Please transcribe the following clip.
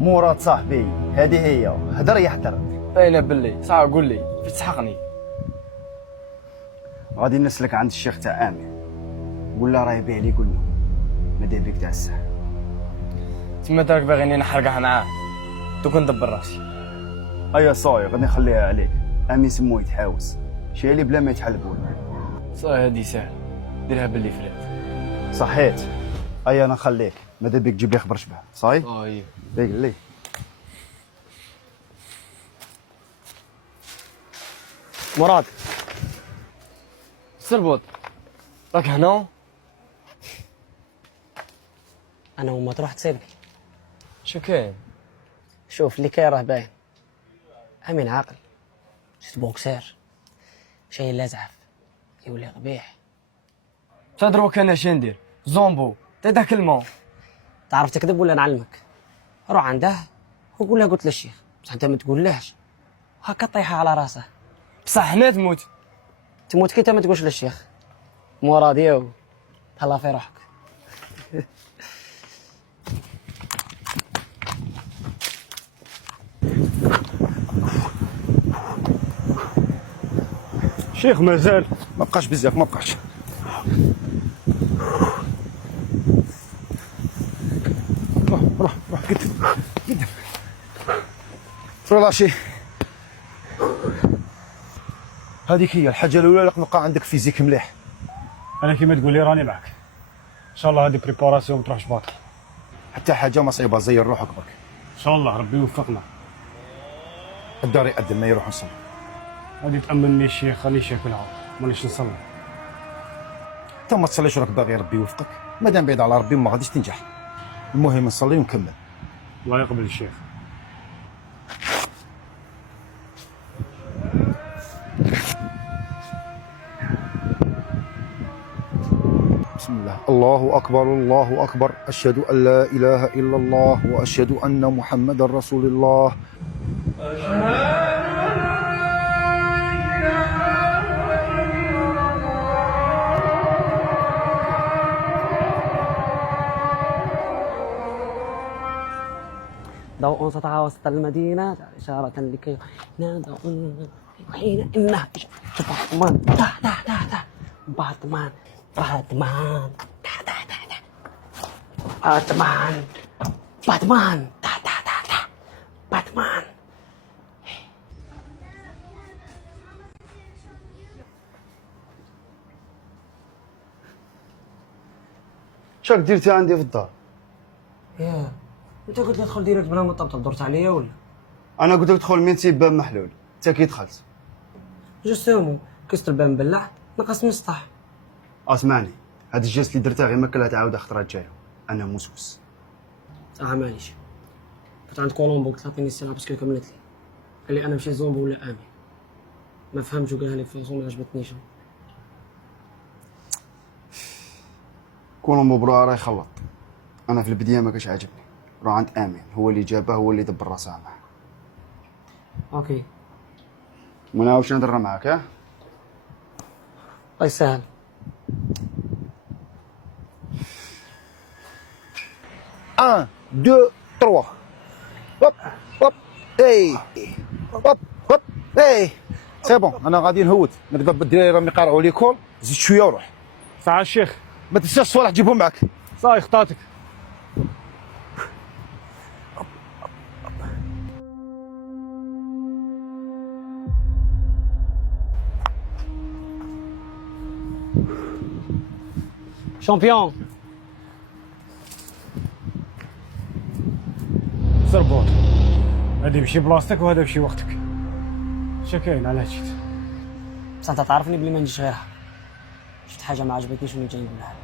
مراد صاحبي، هذه هي، هدر يحضر. باينه باللي صح. قول لي فين تسحقني؟ غادي نسلك عند الشيخ تاع امين، قول له راه يبيع لي، قول له ما داير بيك تاع الساعه. تما داك باغيني نحرقها معاه، دوك ندبر راسي. ايا صاي، غادي نخليها عليك. امين سموه يتحاوس، شي اللي بلا ما يتحل بولا. صاي هادي ساهل، ديرها باللي فرات. صحيت. ايا انا نخليك، ماذا بيك تجيب لي خبر شبه صاي. ايوا بيك لي. مراد سربوط راك هنا؟ انا وما تروح تسيبني. شو كاين؟ شوف اللي كاين راه باين. امين عاقل، شفت بوكسير شي لا زعف يولي قبيح. تدروك انا شندير زومبو تداك الماء. تعرف تكذب ولا نعلمك؟ روح عنده وقول له قلت للشيخ، بصح انت ما تقولهش هكا طيحه على راسه. بصح حنا تموت. تموت كي انت ما تقولش للشيخ. مراد ياو تهلا في روحك. شيخ مازال ما بقاش بزاف، ما بقاش. روح قدام رلاشي. هذيك هي الحاجه الاولى، لازم نبقى عندك فيزيك مليح. انا كيما تقول لي راني معك ان شاء الله. هذه بريباراسيون ما تروحش باطل. حتى حاجه ما صعيبه، زير روحك برك. ان شاء الله ربي يوفقنا. الدار يقدم ما يروح نصلي. غادي تامنني الشيخ، راني شاكلها مانيش نصلي. انت ما تصليش راك باغي ربي يوفقك، مادام بعيد على ربي ما غاديش تنجح. المهم نصلي ونكمل. الله يقبل الشيخ. بسم الله. الله أكبر الله أكبر، أشهد أن لا إله إلا الله وأشهد أن محمدا رسول الله. ضوء سطع وسط المدينة إشارة لكي نادى حين إنه باتمان باتمان باتمان باتمان باتمان باتمان. شاك درتي عندي في الدار؟ ياه انت قلت لي ادخل ديريكت بلا ما تطبطب، درت عليا ولا؟ أنا قلت لك دخل من تيب باب محلول، أنت كي دخلت. جوستومون كيست الباب مبلع نقص مسطح. اسمعني، هاد الجيست اللي درتها غير ما كلها تعاود خطرة جاية. أنا موسوس. معليش. كنت عند كولومبو قلت له عطيني السلعة باسكو كملت لي. قال لي أنا ماشي زومبو ولا آمي. ما فهمتش وقالها لي بفاصون ما عجبتنيش. كولومبو برا راه يخلط. أنا في البداية ما كانش عاجبني. روح عند آمين، هو اللي جابه، هو اللي دبر راسه معاه. اوكي ما نعاودش نهضر معاك، ها؟ الله يسهل. ان دو تروا. هوب هوب اي هوب هوب اي. سي بون، انا غادي نهود نبدا بالدراري راهم يقارعوا ليكول. زيد شويه وروح. ساعة الشيخ. ما تنساش الصوالح تجيبهم معك. صاي خطاتك. شامبيون سربوط. هذه بشي بلاصتك وهذا بشي وقتك. شا كاين علاه جيت؟ بصح انت تعرفني بلي ما نجيش غيرها. شفت حاجة ما عجبتنيش ونجي نقولها.